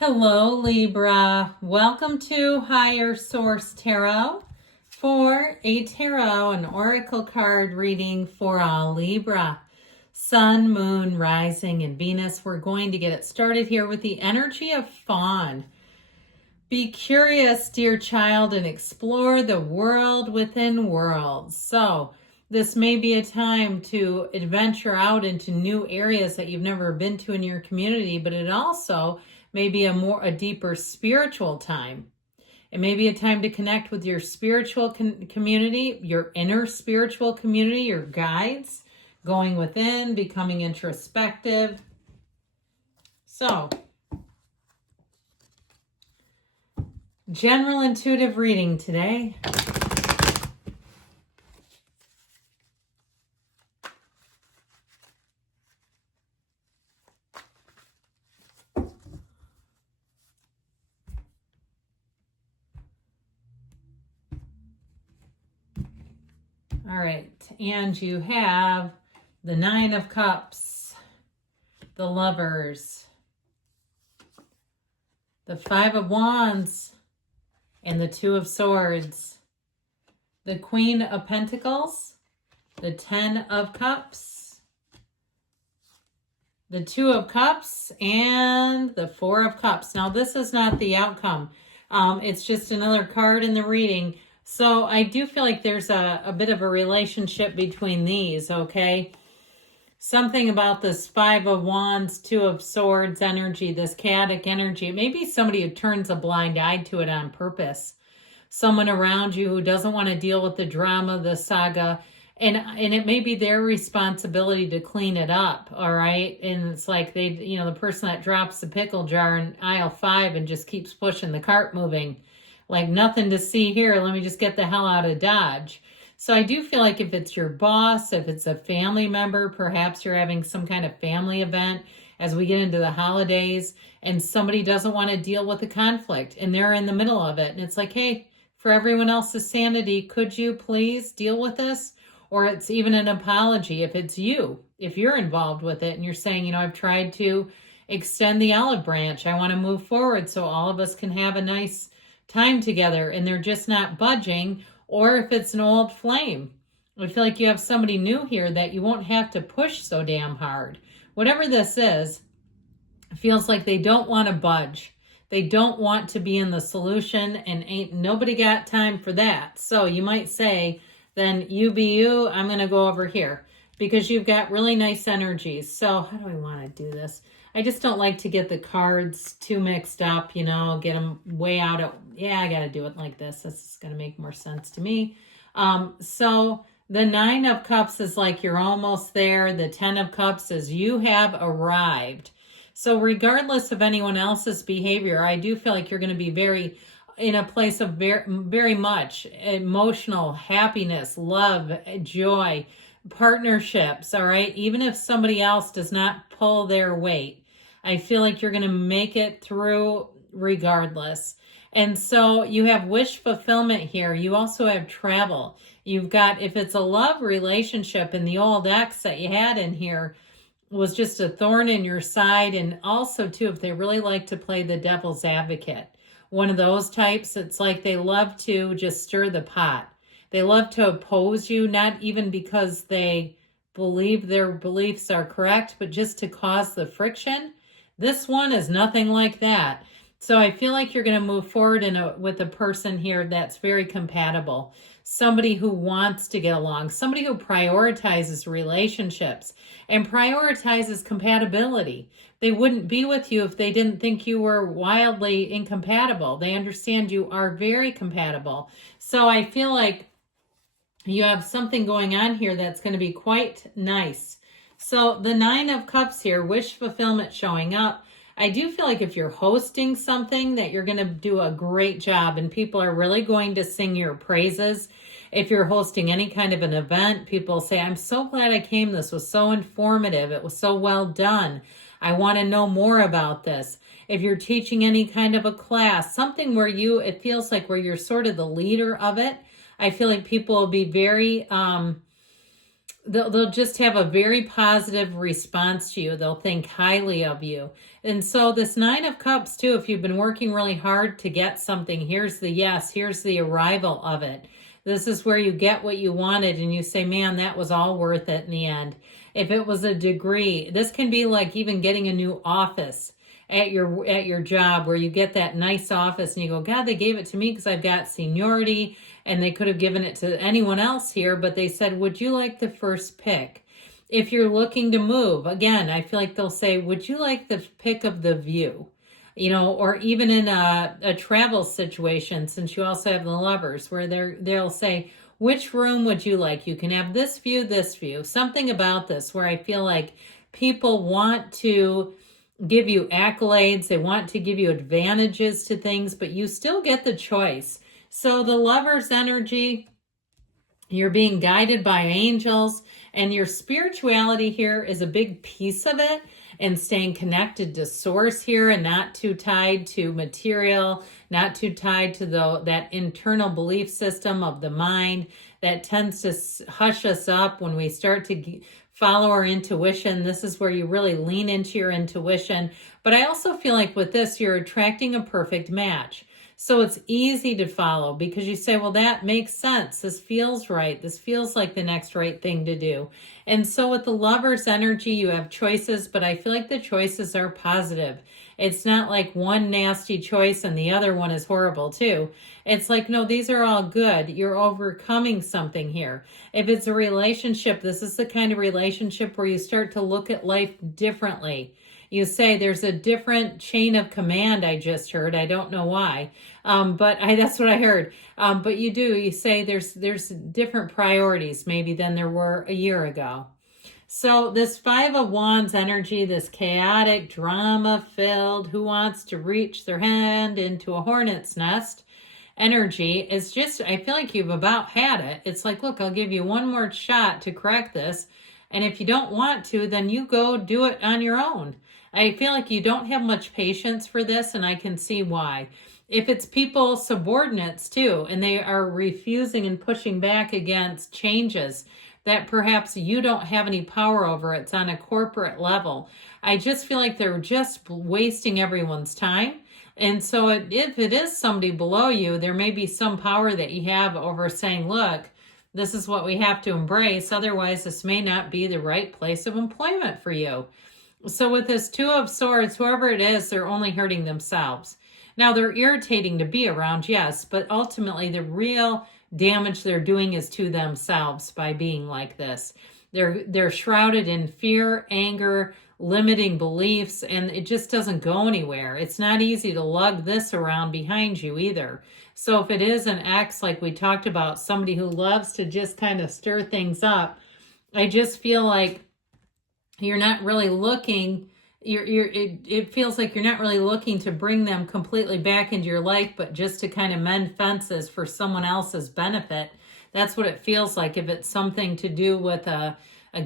Hello, Libra. Welcome to Higher Source Tarot for a tarot and oracle card reading for all Libra. Sun, Moon, Rising, and Venus. We're going to get it started here with the energy of Fawn. Be curious, dear child, and explore the world within worlds. So this may be a time to adventure out into new areas that you've never been to in your community, but it also maybe a deeper spiritual time. It may be a time to connect with your spiritual community, your inner spiritual community, your guides, going within, becoming introspective. So, general intuitive reading today. All right, and you have the Nine of Cups, the Lovers, the Five of Wands, and the Two of Swords, the Queen of Pentacles, the Ten of Cups, the Two of Cups, and the Four of Cups. Now, this is not the outcome. It's just another card in the reading. So I do feel like there's a bit of a relationship between these, okay? Something about this Five of Wands, Two of Swords energy, this chaotic energy. It may be somebody who turns a blind eye to it on purpose. Someone around you who doesn't want to deal with the drama, the saga, and it may be their responsibility to clean it up, all right? And it's like the person that drops the pickle jar in aisle 5 and just keeps pushing the cart moving. Like, nothing to see here. Let me just get the hell out of Dodge. So I do feel like if it's your boss, if it's a family member, perhaps you're having some kind of family event as we get into the holidays and somebody doesn't want to deal with the conflict and they're in the middle of it. And it's like, hey, for everyone else's sanity, could you please deal with this? Or it's even an apology if it's you, if you're involved with it and you're saying, I've tried to extend the olive branch. I want to move forward so all of us can have a nice time together, and they're just not budging. Or if it's an old flame, I feel like you have somebody new here that you won't have to push so damn hard. Whatever this is, it feels like they don't want to budge. They don't want to be in the solution, and ain't nobody got time for that. So you might say, then you be you, I'm going to go over here, because you've got really nice energies. So how do I want to do this? I just don't like to get the cards too mixed up, get them way out of, I got to do it like this. This is going to make more sense to me. So the Nine of Cups is like you're almost there. The Ten of Cups is you have arrived. So regardless of anyone else's behavior, I do feel like you're going to be in a place of very much emotional happiness, love, joy, partnerships, all right? Even if somebody else does not pull their weight, I feel like you're going to make it through regardless. And so you have wish fulfillment here. You also have travel. You've got, if it's a love relationship, and the old ex that you had in here was just a thorn in your side. And also too, if they really like to play the devil's advocate, one of those types, it's like they love to just stir the pot. They love to oppose you, not even because they believe their beliefs are correct, but just to cause the friction. This one is nothing like that. So I feel like you're going to move forward with a person here that's very compatible. Somebody who wants to get along. Somebody who prioritizes relationships and prioritizes compatibility. They wouldn't be with you if they didn't think you were wildly incompatible. They understand you are very compatible. So I feel like you have something going on here that's going to be quite nice. So the Nine of Cups here, wish fulfillment showing up. I do feel like if you're hosting something that you're going to do a great job and people are really going to sing your praises. If you're hosting any kind of an event, people say, I'm so glad I came. This was so informative. It was so well done. I want to know more about this. If you're teaching any kind of a class, something where it feels like where you're sort of the leader of it, I feel like people will be very they'll just have a very positive response to you. They'll think highly of you. And so this Nine of Cups too, if you've been working really hard to get something, here's the yes, here's the arrival of it. This is where you get what you wanted and you say, man, that was all worth it in the end. If it was a degree, this can be like even getting a new office at your job, where you get that nice office and you go, God, they gave it to me because I've got seniority, and they could have given it to anyone else here, but they said, would you like the first pick? If you're looking to move, again, I feel like they'll say, would you like the pick of the view? You know, or even in a travel situation, since you also have the Lovers, where they'll say, which room would you like? You can have this view, something about this, where I feel like people want to give you accolades, they want to give you advantages to things, but you still get the choice. So the Lovers energy, you're being guided by angels, and your spirituality here is a big piece of it, and staying connected to source here and not too tied to material, not too tied to that internal belief system of the mind that tends to hush us up when we start to follow our intuition. This is where you really lean into your intuition. But I also feel like with this, you're attracting a perfect match. So it's easy to follow because you say, well, that makes sense. This feels right. This feels like the next right thing to do. And so with the Lovers energy, you have choices, but I feel like the choices are positive. It's not like one nasty choice and the other one is horrible too. It's like, no, these are all good. You're overcoming something here. If it's a relationship, this is the kind of relationship where you start to look at life differently. You say there's a different chain of command, I just heard. I don't know why, but that's what I heard. But you say there's different priorities maybe than there were a year ago. So this Five of Wands energy, this chaotic, drama-filled, who wants to reach their hand into a hornet's nest energy is just, I feel like you've about had it. It's like, look, I'll give you one more shot to correct this. And if you don't want to, then you go do it on your own. I feel like you don't have much patience for this, and I can see why. If it's people, subordinates too, and they are refusing and pushing back against changes that perhaps you don't have any power over, it's on a corporate level, I just feel like they're just wasting everyone's time. And so if it is somebody below you, there may be some power that you have over saying, look, this is what we have to embrace. Otherwise, this may not be the right place of employment for you. So with this Two of Swords, whoever it is, they're only hurting themselves. Now, they're irritating to be around, yes, but ultimately the real damage they're doing is to themselves by being like this. They're shrouded in fear, anger, limiting beliefs, and it just doesn't go anywhere. It's not easy to lug this around behind you either. So if it is an ex, like we talked about, somebody who loves to just kind of stir things up, I just feel like you're not really looking, it feels like you're not really looking to bring them completely back into your life, but just to kind of mend fences for someone else's benefit. That's what it feels like if it's something to do with a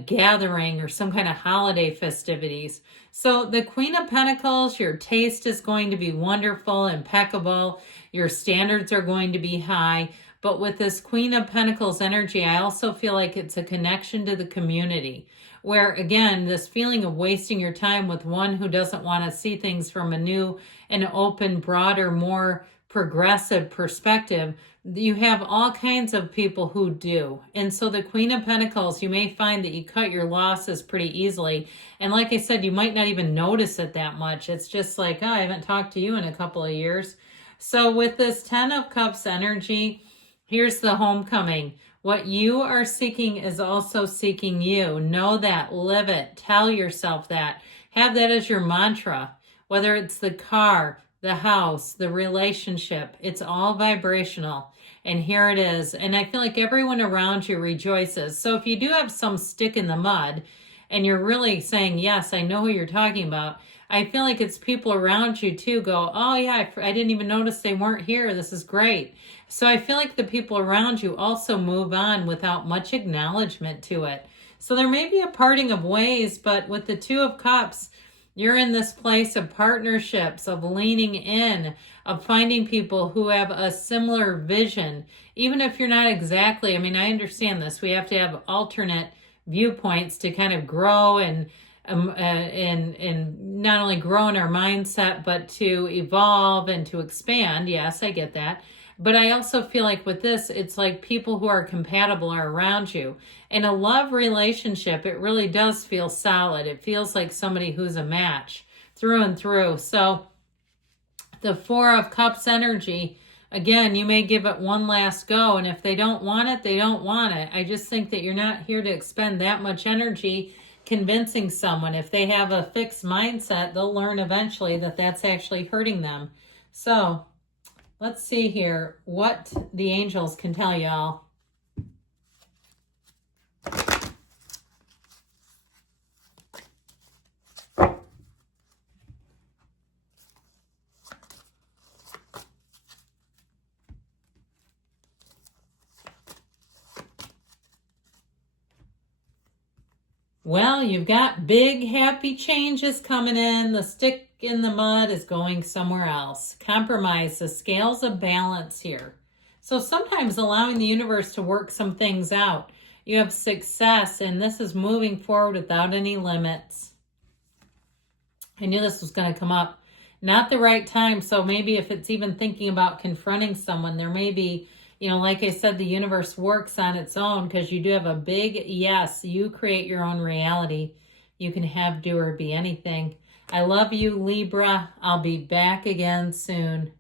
gathering or some kind of holiday festivities. So the Queen of Pentacles, your taste is going to be wonderful, impeccable. Your standards are going to be high. But with this Queen of Pentacles energy, I also feel like it's a connection to the community, where, again, this feeling of wasting your time with one who doesn't want to see things from a new and open, broader, more progressive perspective. You have all kinds of people who do. And so the Queen of Pentacles, you may find that you cut your losses pretty easily. And like I said, you might not even notice it that much. It's just like, oh, I haven't talked to you in a couple of years. So with this Ten of Cups energy, here's the homecoming. What you are seeking is also seeking you. Know that. Live it. Tell yourself that. Have that as your mantra. Whether it's the car, the house, the relationship, it's all vibrational. And here it is. And I feel like everyone around you rejoices. So if you do have some stick in the mud and you're really saying, yes, I know who you're talking about, I feel like it's people around you too go, oh yeah, I didn't even notice they weren't here. This is great. So I feel like the people around you also move on without much acknowledgement to it. So there may be a parting of ways, but with the Two of Cups, you're in this place of partnerships, of leaning in, of finding people who have a similar vision. Even if you're not exactly, I mean, I understand this. We have to have alternate viewpoints to kind of grow and not only grow in our mindset, but to evolve and to expand. Yes, I get that. But I also feel like with this, it's like people who are compatible are around you. In a love relationship, it really does feel solid. It feels like somebody who's a match through and through. So the Four of Cups energy, again, you may give it one last go. And if they don't want it, they don't want it. I just think that you're not here to expend that much energy convincing someone. If they have a fixed mindset, they'll learn eventually that that's actually hurting them. So let's see here what the angels can tell y'all. Well, you've got big, happy changes coming in. The stick in the mud is going somewhere else. Compromise, the scales of balance here. So sometimes allowing the universe to work some things out. You have success, and this is moving forward without any limits. I knew this was going to come up. Not the right time, so maybe if it's even thinking about confronting someone, there may be, you know, like I said, the universe works on its own because you do have a big yes. You create your own reality. You can have, do, or be anything. I love you, Libra. I'll be back again soon.